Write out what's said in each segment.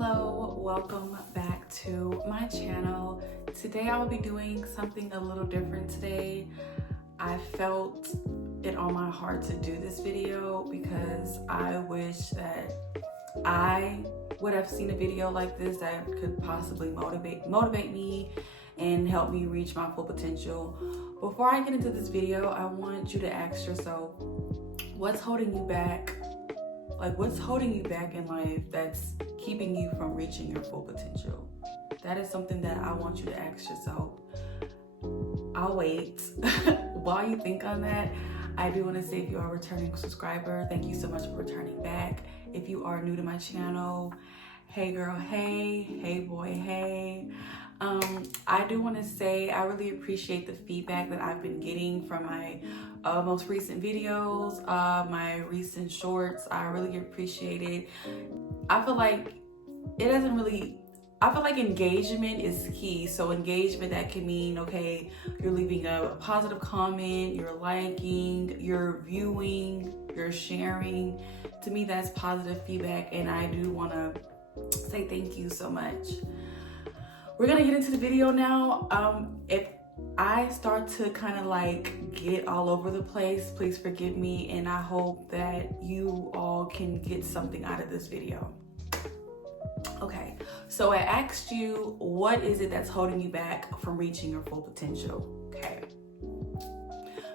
Hello, welcome back to my channel. Today I will be doing something a little different today. I felt it on my heart to do this video because I wish that I would have seen a video like this that could possibly motivate me and help me reach my full potential. Before I get into this video, I want you to ask yourself, what's holding you back? Like, what's holding you back in life that's keeping you from reaching your full potential? That is something that I want you to ask yourself. I'll wait. While you think on that, I do want to say, if you are a returning subscriber, thank you so much for returning back. If you are new to my channel, hey girl, hey boy, hey. I do want to say I really appreciate the feedback that I've been getting from my most recent videos, my recent shorts. I really appreciate it. I feel like engagement is key. So engagement, that can mean, okay, you're leaving a positive comment, you're liking, you're viewing, you're sharing. To me, that's positive feedback, and I do want to say thank you so much. We're gonna get into the video now. If I start to kind of like get all over the place, please forgive me, and I hope that you all can get something out of this video. Okay, so I asked you, what is it that's holding you back from reaching your full potential? Okay.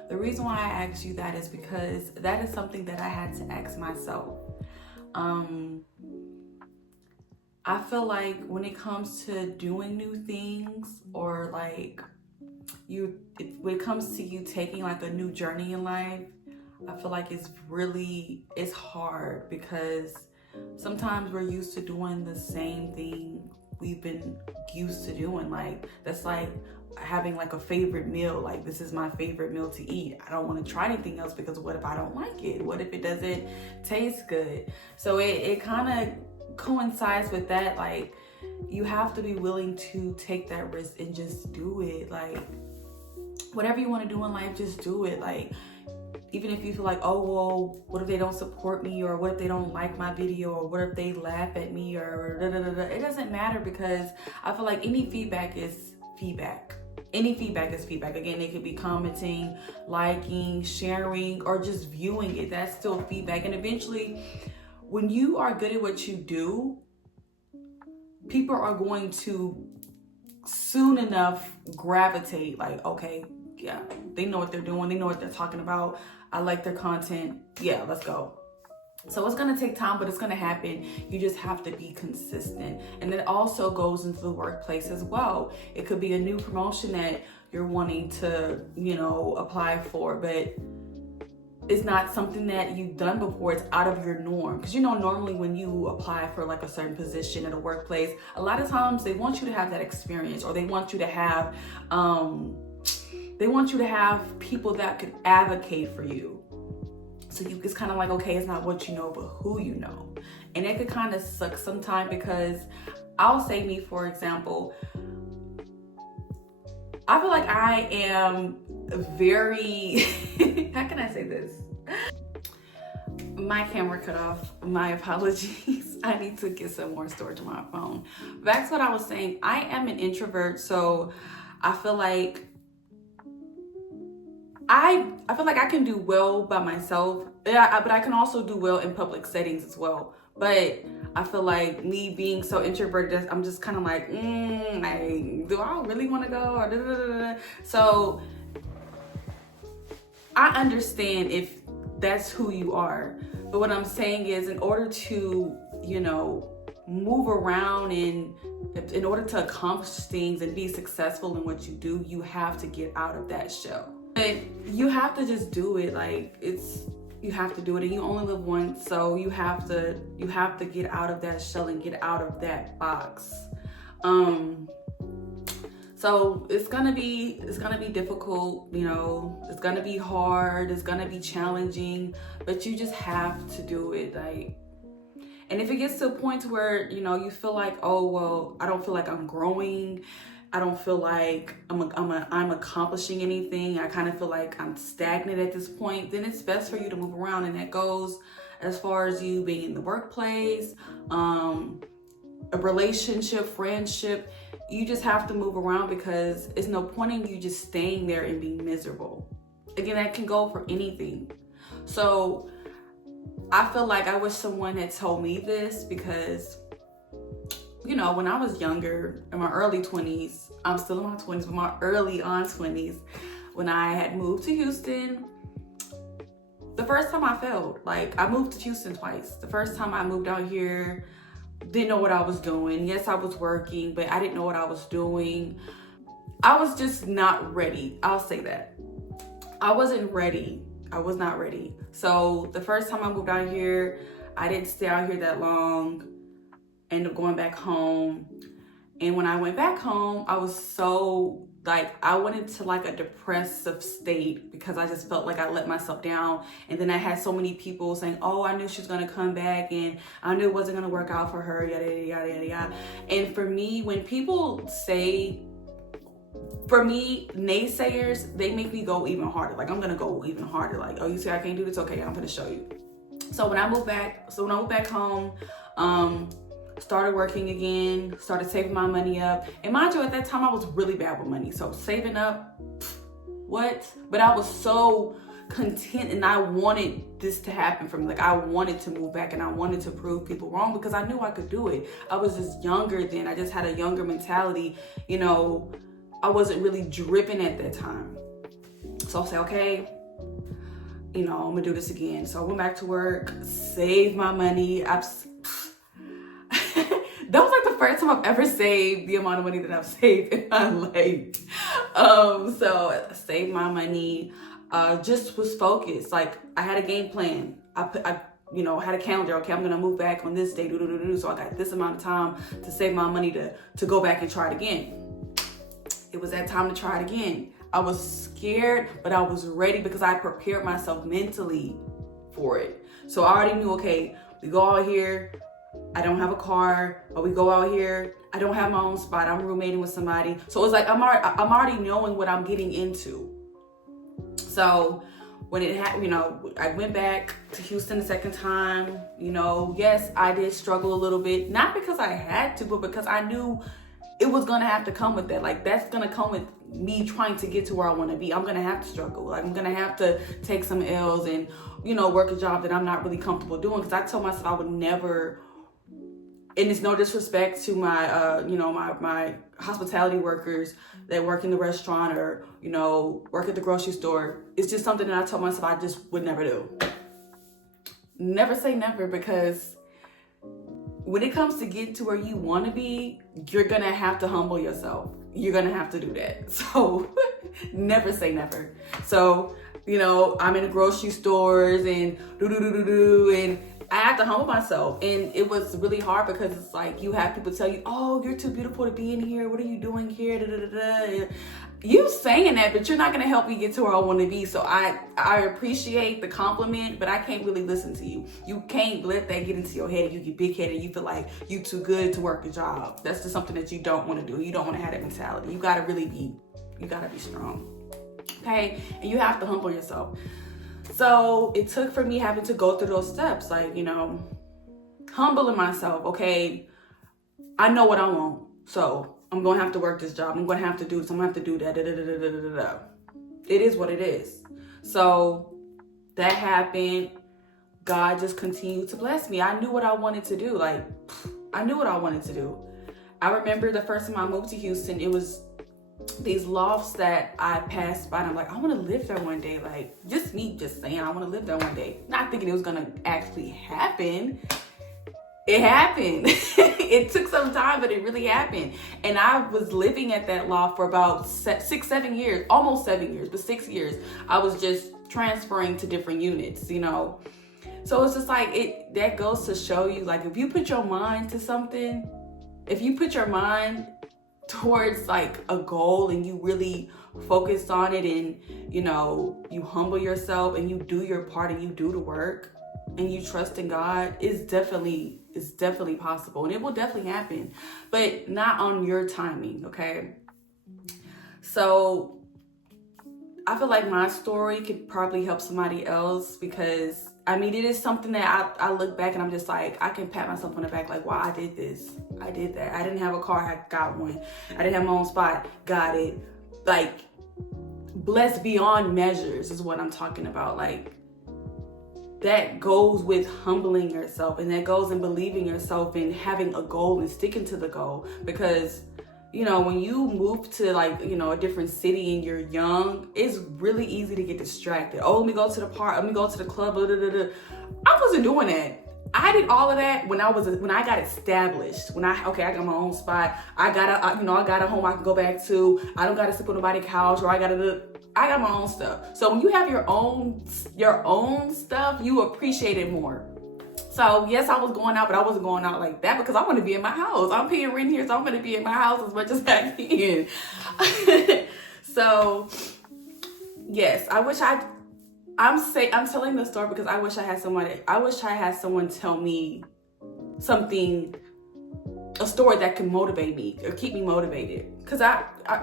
The reason why I asked you that is because that is something that I had to ask myself. I feel like when it comes to doing new things, or like when it comes to you taking like a new journey in life, I feel like it's hard because sometimes we're used to doing the same thing we've been used to doing. Like, that's like having like a favorite meal. Like, this is my favorite meal to eat. I don't want to try anything else because what if I don't like it? What if it doesn't taste good? So it kind of coincides with that. Like, you have to be willing to take that risk and just do it. Like, whatever you want to do in life, just do it. Like, even if you feel like, oh, well, what if they don't support me, or what if they don't like my video, or what if they laugh at me, or it doesn't matter, because I feel like any feedback is feedback. Any feedback is feedback. Again, it could be commenting, liking, sharing, or just viewing it. That's still feedback. And eventually, when you are good at what you do, people are going to soon enough gravitate, like, okay, yeah, they know what they're doing. They know what they're talking about. I like their content. Yeah, let's go. So it's going to take time, but it's going to happen. You just have to be consistent. And it also goes into the workplace as well. It could be a new promotion that you're wanting to, apply for, but it's not something that you've done before. It's out of your norm. Because, normally when you apply for like a certain position at a workplace, a lot of times they want you to have that experience, or they want you to have, people that could advocate for you. So it's kind of like, okay, it's not what you know, but who you know. And it could kind of suck sometimes, because I'll say me, for example, I feel like I am very, how can I say this? My camera cut off. My apologies. I need to get some more storage on my phone. Back to what I was saying. I am an introvert, so I feel like I can do well by myself, but I can also do well in public settings as well. But I feel like me being so introverted, I'm just kind of like, do I really want to go? Or So I understand if that's who you are. But what I'm saying is, in order to, move around, and in order to accomplish things and be successful in what you do, you have to get out of that shell. But you have to just do it. Like, you have to do it, and you only live once, so you have to get out of that shell and get out of that box. So it's gonna be difficult, it's gonna be hard, it's gonna be challenging, but you just have to do it. Like, and if it gets to a point where, you feel like, oh, well, I don't feel like I'm growing, I don't feel like I'm accomplishing anything, I kind of feel like I'm stagnant at this point, then it's best for you to move around. And that goes as far as you being in the workplace, a relationship, friendship, you just have to move around because it's no point in you just staying there and being miserable. Again, that can go for anything. So I feel like I wish someone had told me this because, you know, when I was younger, in my early 20s, I'm still in my 20s, but my early on 20s, when I had moved to Houston, the first time I failed. Like, I moved to Houston twice. The first time I moved out here, didn't know what I was doing. Yes, I was working, but I didn't know what I was doing. I was just not ready. I'll say that. I wasn't ready. I was not ready. So the first time I moved out here, I didn't stay out here that long. Ended up going back home. And when I went back home, I was so I went into like a depressive state because I just felt like I let myself down. And then I had so many people saying, oh, I knew she was gonna come back and I knew it wasn't gonna work out for her, yada, yada, yada, yada, yada. And for me, when people say, for me, naysayers, they make me go even harder. Like, I'm gonna go even harder. Like, oh, you say I can't do this? Okay, I'm gonna show you. So when I moved back home, started working again, started saving my money up. And mind you, at that time, I was really bad with money. So saving up, what? But I was so content and I wanted this to happen for me. Like, I wanted to move back and I wanted to prove people wrong because I knew I could do it. I was just younger then. I just had a younger mentality. You know, I wasn't really driven at that time. So I'll say, okay, you know, I'm gonna do this again. So I went back to work, saved my money. That was like the first time I've ever saved the amount of money that I've saved in my life. So I saved my money, just was focused. Like, I had a game plan. I had a calendar. Okay, I'm gonna move back on this day. So I got this amount of time to save my money to go back and try it again. It was that time to try it again. I was scared, but I was ready because I prepared myself mentally for it. So I already knew, okay, we go out here, I don't have a car, or we go out here, I don't have my own spot, I'm roommating with somebody. So it was like, I'm already knowing what I'm getting into. So when it happened, I went back to Houston the second time. Yes, I did struggle a little bit, not because I had to, but because I knew it was gonna have to come with that. Like, that's gonna come with me trying to get to where I wanna be. I'm gonna have to struggle. Like, I'm gonna have to take some L's and, work a job that I'm not really comfortable doing. Because I told myself I would never, and it's no disrespect to my, my hospitality workers that work in the restaurant or, work at the grocery store. It's just something that I told myself I just would never do. Never say never, because when it comes to getting to where you want to be, you're going to have to humble yourself. You're going to have to do that. So never say never. So, I'm in the grocery stores and and I have to humble myself. And it was really hard because it's like, you have people tell you, oh, you're too beautiful to be in here. What are you doing here? You saying that, but you're not going to help me get to where I want to be. So I appreciate the compliment, but I can't really listen to you. You can't let that get into your head. You get big headed. You feel like you too good to work a job. That's just something that you don't want to do. You don't want to have that mentality. You got to be strong. Okay. And you have to humble yourself. So it took for me having to go through those steps, like, humbling myself. Okay, I know what I want. So I'm going to have to work this job. I'm going to have to do this. I'm going to have to do that. It is what it is. So that happened. God just continued to bless me. I knew what I wanted to do. Like, I knew what I wanted to do. I remember the first time I moved to Houston, it was these lofts that I passed by and I'm like, I want to live there one day. Like, just me just saying I want to live there one day. Not thinking it was going to actually happen. It happened. It took some time, but it really happened. And I was living at that loft for about 7 years, almost 7 years, but 6 years. I was just transferring to different units, So it's just like, that goes to show you, like, if you put your mind to something, if you put your mind towards like a goal and you really focus on it and, you humble yourself and you do your part and you do the work and you trust in God, it's definitely possible, and it will definitely happen, but not on your timing. Okay. So I feel like my story could probably help somebody else because I mean, it is something that I look back and I'm just like, I can pat myself on the back like, wow, I did this. I did that. I didn't have a car, I got one. I didn't have my own spot, got it. Like, blessed beyond measures is what I'm talking about. Like, that goes with humbling yourself, and that goes in believing yourself and having a goal and sticking to the goal. Because, you know, when you move to like, you know, a different city and you're young, it's really easy to get distracted. Oh, let me go to the park, let me go to the club, blah, blah, blah, blah. I wasn't doing that. I did all of that when I got established. I got my own spot. I got a home I can go back to. I don't gotta sleep on nobody's couch, or I got my own stuff. So when you have your own stuff, you appreciate it more. So yes, I was going out, but I wasn't going out like that because I want to be in my house. I'm paying rent here, so I'm going to be in my house as much as I can. So yes, I'm telling the story because I wish I had someone tell me something, a story that can motivate me or keep me motivated. Because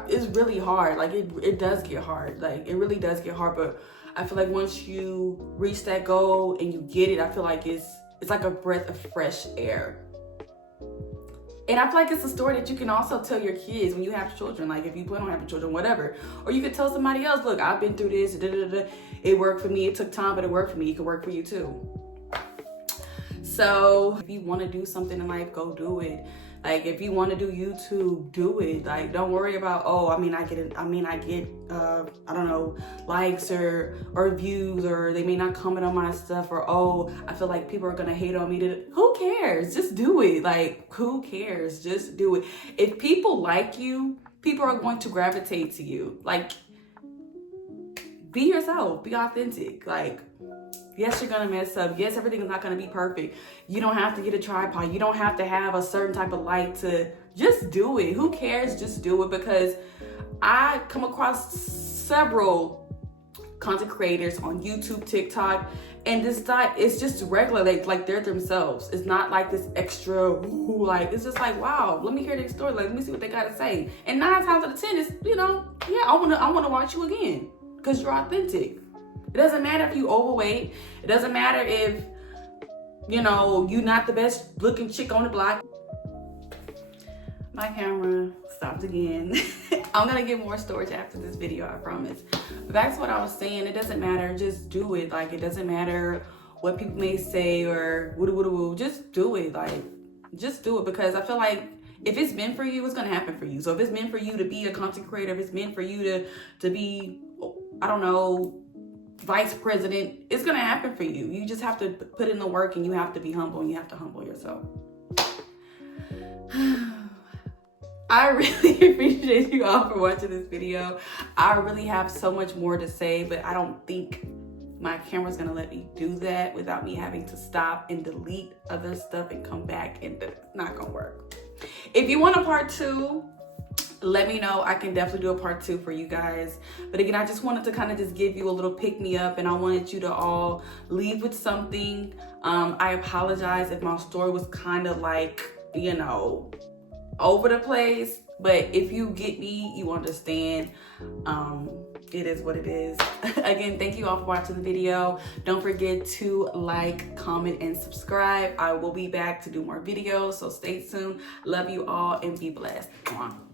it's really hard. Like, it does get hard. Like, it really does get hard. But I feel like once you reach that goal and you get it, I feel like it's like a breath of fresh air. And I feel like it's a story that you can also tell your kids when you have children. Like, if you plan on having children, whatever. Or you could tell somebody else, look, I've been through this. It worked for me. It took time, but it worked for me. It could work for you too. So if you want to do something in life, go do it. Like, if you want to do YouTube, do it. Like, don't worry about, I get I don't know, likes or views, or they may not comment on my stuff, or, I feel like people are going to hate on me. Who cares? Just do it. Like, who cares? Just do it. If people like you, people are going to gravitate to you. Like, be yourself, be authentic. Like, yes, you're gonna mess up. Yes, everything is not gonna be perfect. You don't have to get a tripod. You don't have to have a certain type of light to just do it. Who cares? Just do it. Because I come across several content creators on YouTube, TikTok, and it's just regular. Like they're themselves. It's not like this extra, it's just like, wow, let me hear their story. Like, let me see what they gotta say. And 9 times out of 10, it's, I wanna watch you again because you're authentic. It doesn't matter if you overweight. It doesn't matter if, you're not the best looking chick on the block. My camera stopped again. I'm gonna get more storage after this video, I promise. But that's what I was saying. It doesn't matter. Just do it. Like, it doesn't matter what people may say or woo. Just do it. Like, just do it, because I feel like if it's meant for you, it's gonna happen for you. So if it's meant for you to be a content creator, if it's meant for you to be, I don't know, vice president, it's gonna happen for you. You just have to put in the work, and you have to be humble, and you have to humble yourself. I really appreciate you all for watching this video. I really have so much more to say, but I don't think my camera's gonna let me do that without me having to stop and delete other stuff and come back, and it's not gonna work. If you want a part 2, let me know. I can definitely do a part 2 for you guys. But again, I just wanted to kind of just give you a little pick me up, and I wanted you to all leave with something. I apologize if my story was kind of like, over the place, but if you get me, you understand. It is what it is. Again, thank you all for watching the video. Don't forget to like, comment, and subscribe. I will be back to do more videos, so stay tuned. Love you all, and be blessed. Come on.